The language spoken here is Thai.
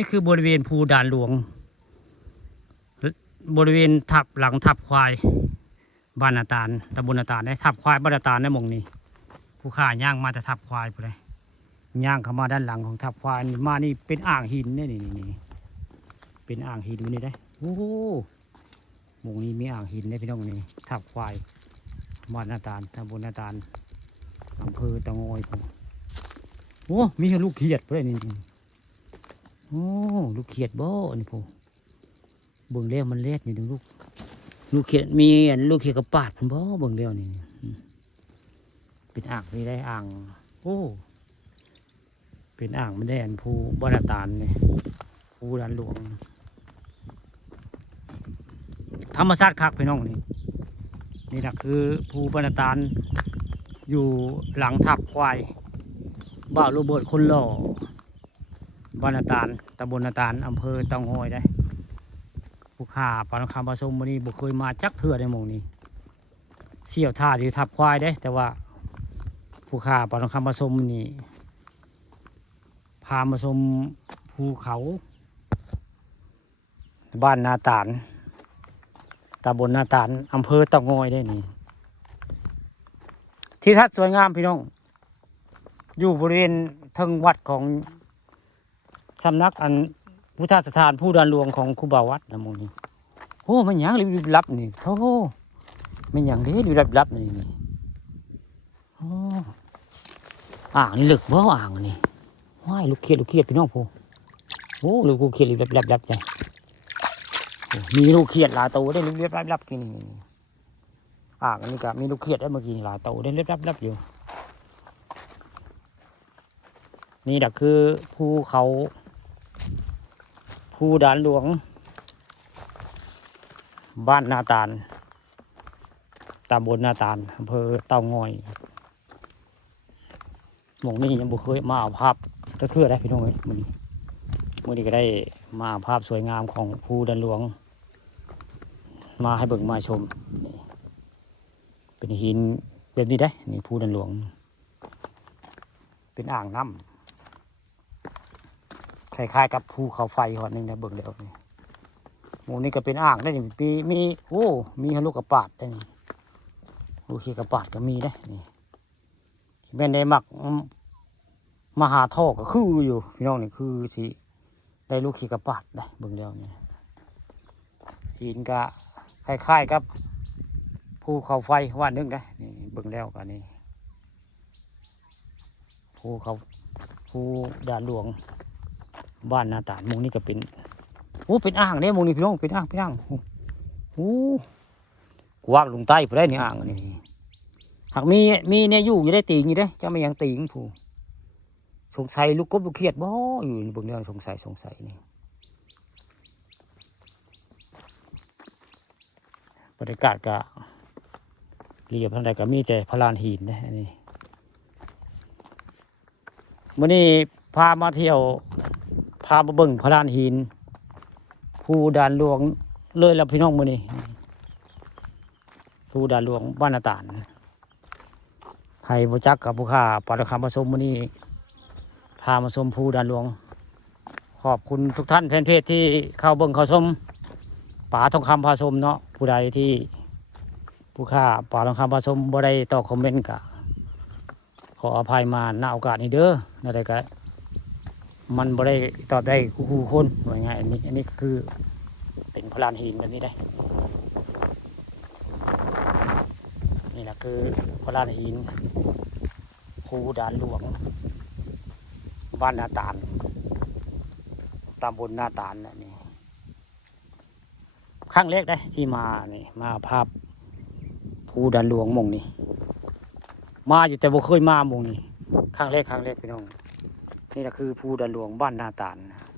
นี่คือบริเวณภูด่านหลวงบริเวณทับหลังทับควายบ้านนาตาลตำบลนาตาลได้ทับควายบ้านนาตาลได้มองนี่ผู้ข่าย่างมาแต่ทับควายไปเลยย่างเข้ามาด้านหลังของทับควายมานี่เป็นอ่างหินเนี่ยนี่เป็นอ่างหินนี่ได้โอ้โหมองนี้มีอ่างหินได้พี่น้องนี่ทับควายบ้านนาตาลตำบลนาตาลอำเภอตะงอยผมโอ้มีลูกเขียดไปเลยนี่โอ้ลูกเขียดบ่นี่ผมเบิ่งเลี้ยวมันเล็ดนี่ดูลูกเขียดมีลูกเขียดกระปาดผมบ่เบิ่งเลี้ยวนี่เป็นอ่างนี่ได้อ่างโอ้เป็นอ่างไม่ได้อันภูบ้านตาลนี่ภูด่านหลวงธรรมชาติคักพี่น้องนี่แหละคือภูบ้านตาลอยู่หลังทับควายบ่าวโรเบิร์ตคนหล่อบ้านนาตาลตำบลนาตาลอำเภอเตางอยได้ผู้ข่าปานคำผสมวันนี้บุเคยมาจักเถื่อในหมู่นี้เสี่ยวท่าที่ทับควายได้แต่ว่าผู้ข่าปานคำผสมนี่พามาชมภูเขาบ้านนาตาลตำบลนาตาลอำเภอเตางอยได้นี่ที่ทัดสวยงามพี่น้องอยู่บริเวณเทิงวัดของสำนักอันพุทธสถานผู้ดานหลวงของครูบาวัดนะโมนี่โอ้มันยังรีบลับนี่โธ่มันยังรีบลับนี่โอ้อ่างนี่ลึกบ่อ่างนี่ว้ายลูกเขียดพี่น้องผู้โอ้ลูกเขียดรีบลับใจมีลูกเขียดหลายตัวได้รีบลับกินอ่างนี่ก็มีลูกเขียดได้เมื่อกี้หลายตัวได้รีบลับอยู่นี่แหละคือภูเขาภูด่านหลวงบ้านนาตาลตำบลนาตาลอำเภอเตางอยหมองนี่ยังบุเคยมาเอาภาพก็คือได้พี่น้องเอ้ยมื้อนี้ก็ได้มาเอาภาพสวยงามของภูด่านหลวงมาให้เบิ่งมาชมนี่เป็นหินแบบนี้ได้นี่ภูด่านหลวงเป็นอ่างน้ำคล้ายๆกับภูเขาไฟหอดนึงนะเบิ่งแล้วนี่หมู่นี้ก็เป็นอ่างได้นี่มีโอ้มีลูกกระปาดได้นี่ลูกขี้กระปาดก็มีได้นี่แม่นได้มักมหาท่อก็คืออยู่พี่น้องนี่คือสิได้ลูกขี้กระปาดได้เบิ่งแล้วนี่หินก็คล้ายๆกับภูเขาไฟว่านึงได้นี่เบิ่งแล้วก็นี่ภูด่านหลวงบ้านนาตาลมุงนี่ก็เป็นโอ้เป็นอ่างเนี่ยมุงนี่พี่น้องเป็นอ่างโอ้กว้างลงใต้ไปได้เนี่ยอ่างนี่หากมีเนี่ยอยู่ได้ตีงอยู่ได้จะไม่ยังตีงผู้สงสัยลูกกบลูกเขียดบ่อยู่บนเรื่องสงสัยนี่บรรยากาศก็เรียบทั้งใดก็มีแต่พลานหินนะนี่วันนี้พามาเที่ยวพามาเบิ่งพลานหินภูด่านหลวงเลยแล้วพี่น้องมื้อนี้ภูด่านหลวงบ้านนาตาลให้บ่จักกับผู้ค้าปานคำผสมมื้อนี้พามาชมภูด่านหลวงขอบคุณทุกท่านแฟนเพจที่เข้าเบิ่งเข้าชมป๋าทองคำพาชมเนาะผู้ใดที่ผู้ค้าป๋าทองคำพาชมบ่ได้ตอบคอมเมนต์ก็ขออภัยมาณโอกาสนี้เด้อนั่นแหละก็มันบ่ได้ตอบได้คู่คนว่าง่ายอันนี้คือเป็นพลานหินแบบนี้ได้นี่แหละคือพลานหินภูด่านหลวงบ้านนาตาลตำบลนาตาลนี่ครั้งแรกได้ที่มานี่มาภาพภูด่านหลวงมงนี่มาอยู่แต่บ่เคยมามงนี่ครั้งแรกพี่น้องนี่แหละคือภูด่านหลวงบ้านนาตาล